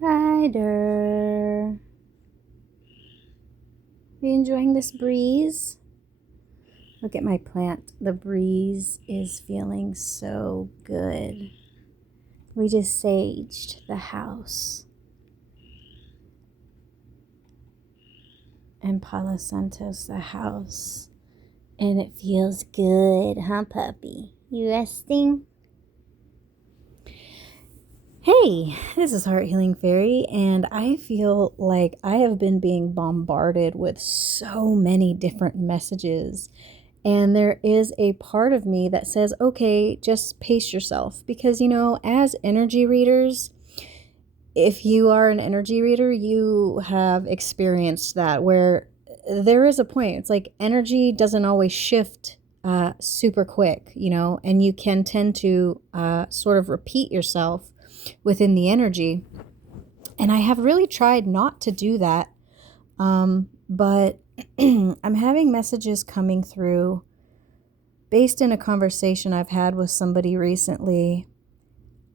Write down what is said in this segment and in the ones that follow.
Ryder. Are you enjoying this breeze? Look at my plant. The breeze is feeling so good. We just saged the house. And Palo Santos the house. And it feels good, huh, puppy? You resting? Hey, this is Heart Healing Fairy, and I feel like I have been being bombarded with so many different messages. And there is a part of me that says, okay, just pace yourself. Because, as energy readers, if you are an energy reader, you have experienced that where there is a point. It's like energy doesn't always shift super quick, and you can tend to sort of repeat yourself within the energy. And I have really tried not to do that. But I'm having messages coming through based in a conversation I've had with somebody recently.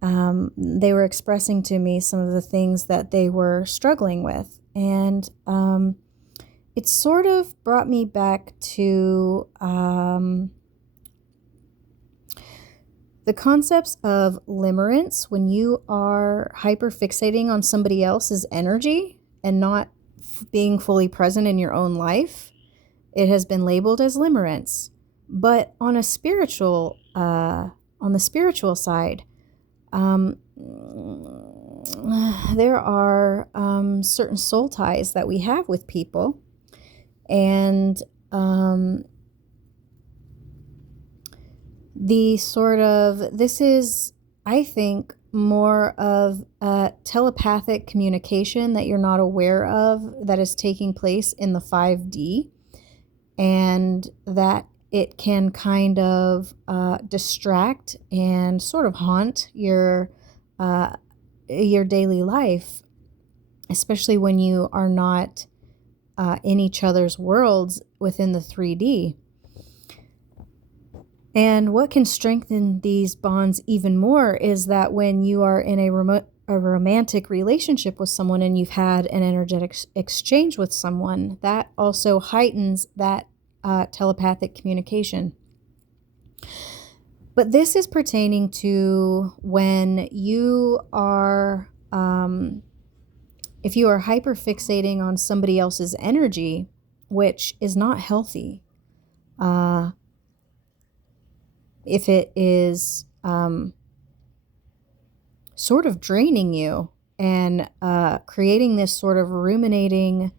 They were expressing to me some of the things that they were struggling with. And it sort of brought me back to the concepts of limerence, when you are hyperfixating on somebody else's energy and not being fully present in your own life. It has been labeled as limerence. But on the spiritual side, there are certain soul ties that we have with people, and this is, I think, more of a telepathic communication that you're not aware of that is taking place in the 5D, and that it can kind of distract and sort of haunt your daily life, especially when you are not in each other's worlds within the 3D. And what can strengthen these bonds even more is that when you are in a romantic relationship with someone and you've had an energetic exchange with someone, that also heightens that telepathic communication. But this is pertaining to when you are, if you are hyperfixating on somebody else's energy, which is not healthy. If it is sort of draining you and creating this sort of ruminating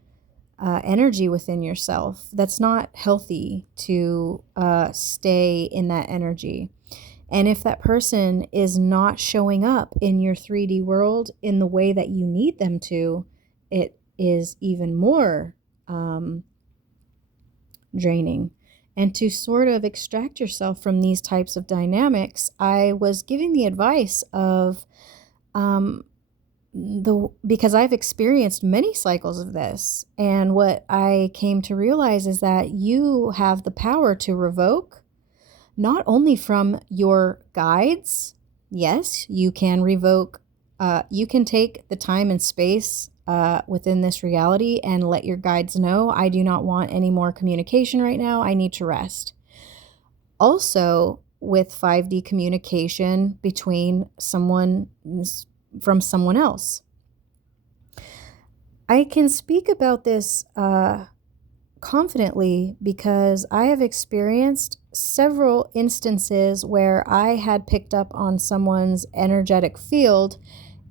energy within yourself, that's not healthy to stay in that energy. And if that person is not showing up in your 3D world in the way that you need them to, it is even more draining. And to sort of extract yourself from these types of dynamics, I was giving the advice of because I've experienced many cycles of this, and what I came to realize is that you have the power to revoke, not only from your guides. Yes, you can revoke. You can take the time and space within this reality and let your guides know, I do not want any more communication right now. I need to rest. Also, with 5D communication between someone from someone else. I can speak about this confidently because I have experienced several instances where I had picked up on someone's energetic field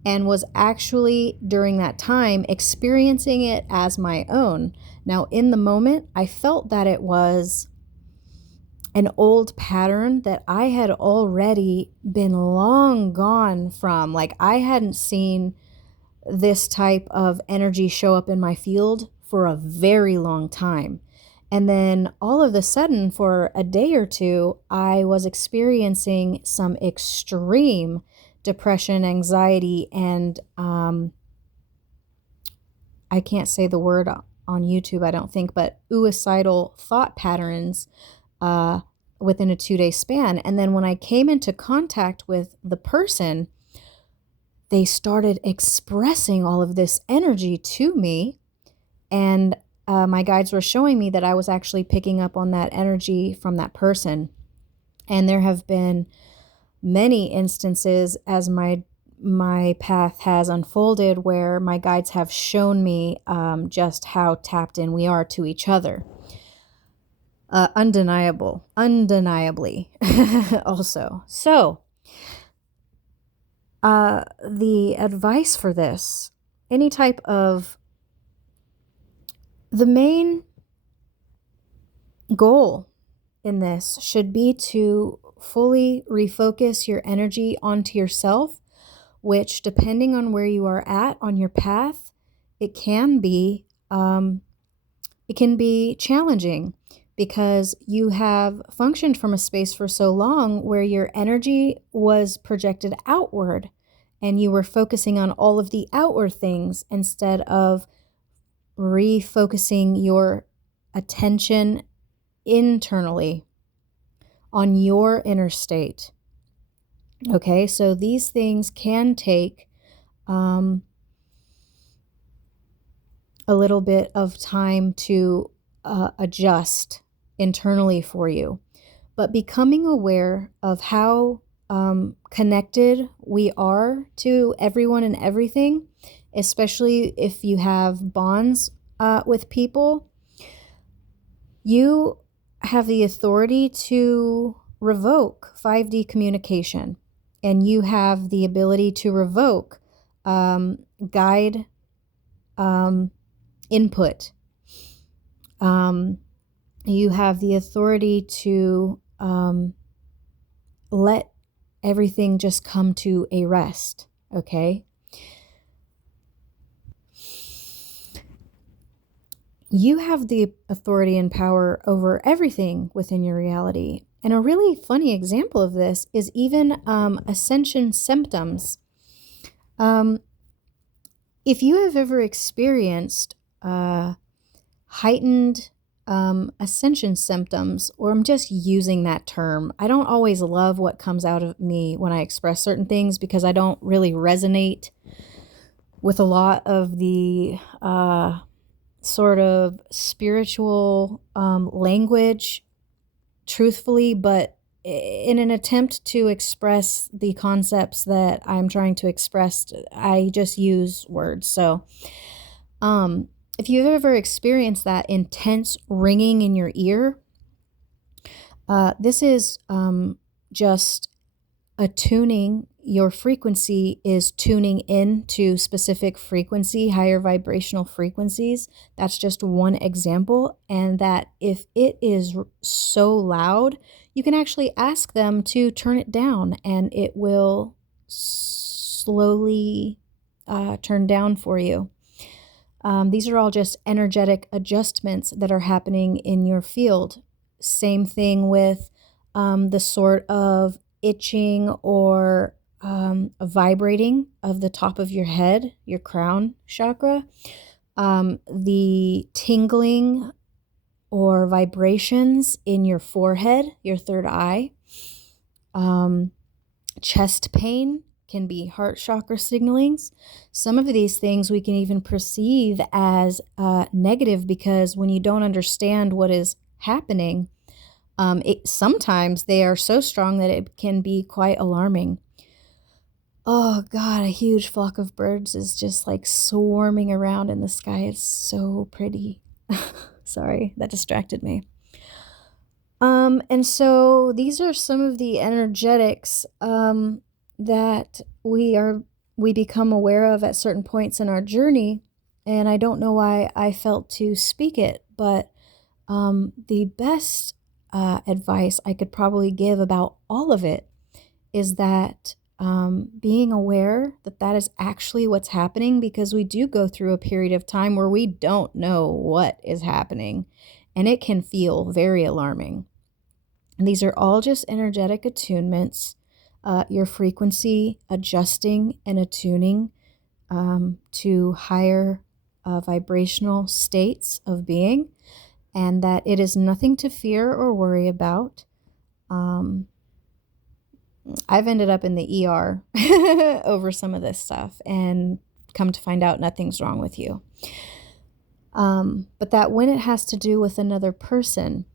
and was actually, during that time, experiencing it as my own. Now, in the moment, I felt that it was an old pattern that I had already been long gone from. Like, I hadn't seen this type of energy show up in my field for a very long time. And then all of a sudden, for a day or two, I was experiencing some extreme depression, anxiety, and I can't say the word on YouTube, I don't think, but suicidal thought patterns within a 2-day span. And then when I came into contact with the person, they started expressing all of this energy to me. And my guides were showing me that I was actually picking up on that energy from that person. And there have been many instances as my path has unfolded where my guides have shown me just how tapped in we are to each other. Undeniably also. So, the advice for this, any type of, the main goal in this should be to fully refocus your energy onto yourself, which, depending on where you are at on your path, it can be challenging because you have functioned from a space for so long where your energy was projected outward and you were focusing on all of the outward things instead of refocusing your attention internally on your inner state. Okay, so these things can take a little bit of time to adjust internally for you. But becoming aware of how connected we are to everyone and everything, especially if you have bonds with people, you have the authority to revoke 5D communication, and you have the ability to revoke guide input. You have the authority to let everything just come to a rest, okay? You have the authority and power over everything within your reality. And a really funny example of this is even ascension symptoms. If you have ever experienced heightened ascension symptoms, or I'm just using that term, I don't always love what comes out of me when I express certain things because I don't really resonate with a lot of the sort of spiritual language, truthfully, but in an attempt to express the concepts that I'm trying to express, I just use words. So, if you've ever experienced that intense ringing in your ear, this is just attuning. Your frequency is tuning in to specific frequency, higher vibrational frequencies. That's just one example. And that if it is so loud, you can actually ask them to turn it down and it will slowly turn down for you. These are all just energetic adjustments that are happening in your field. Same thing with the sort of itching or vibrating of the top of your head, your crown chakra, the tingling or vibrations in your forehead, your third eye, chest pain can be heart chakra signalings. Some of these things we can even perceive as negative because when you don't understand what is happening, sometimes they are so strong that it can be quite alarming. Oh God, a huge flock of birds is just like swarming around in the sky. It's so pretty. Sorry, that distracted me. And so these are some of the energetics that we become aware of at certain points in our journey. And I don't know why I felt to speak it, but the best advice I could probably give about all of it is that being aware that that is actually what's happening, because we do go through a period of time where we don't know what is happening, and it can feel very alarming. And these are all just energetic attunements, your frequency adjusting and attuning to higher vibrational states of being, and that it is nothing to fear or worry about. I've ended up in the ER over some of this stuff and come to find out nothing's wrong with you. But that when it has to do with another person,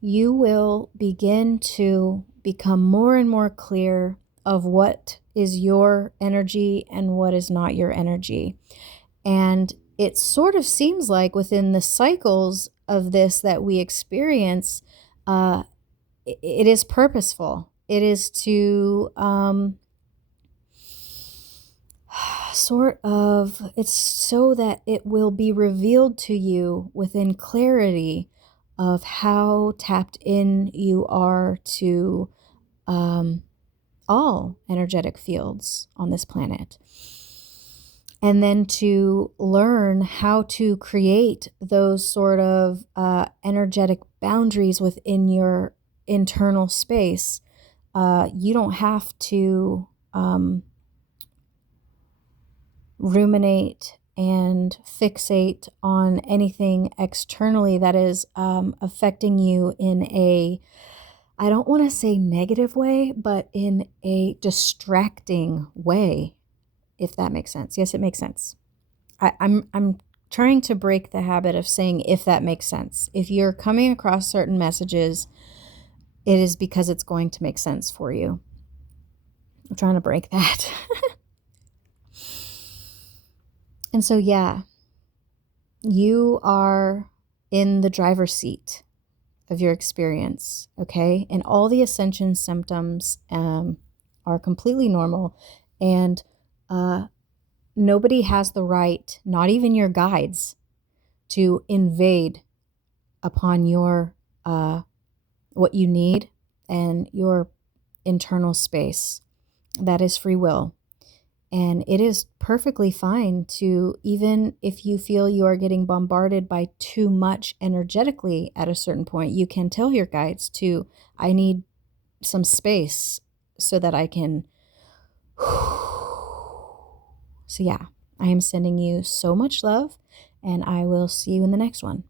you will begin to become more and more clear of what is your energy and what is not your energy. And it sort of seems like within the cycles of this that we experience, it is purposeful. It is to it's so that it will be revealed to you within clarity of how tapped in you are to all energetic fields on this planet. And then to learn how to create those sort of energetic boundaries within your internal space. You don't have to ruminate and fixate on anything externally that is affecting you in a, I don't want to say negative way, but in a distracting way, if that makes sense. Yes, it makes sense. I'm trying to break the habit of saying if that makes sense. If you're coming across certain messages, it is because it's going to make sense for you. I'm trying to break that. And so, yeah, you are in the driver's seat of your experience, okay? And all the ascension symptoms are completely normal. And nobody has the right, not even your guides, to invade upon your what you need and your internal space. That is free will. And it is perfectly fine to, even if you feel you are getting bombarded by too much energetically at a certain point, you can tell your guides to, I need some space so that I can. So yeah, I am sending you so much love, and I will see you in the next one.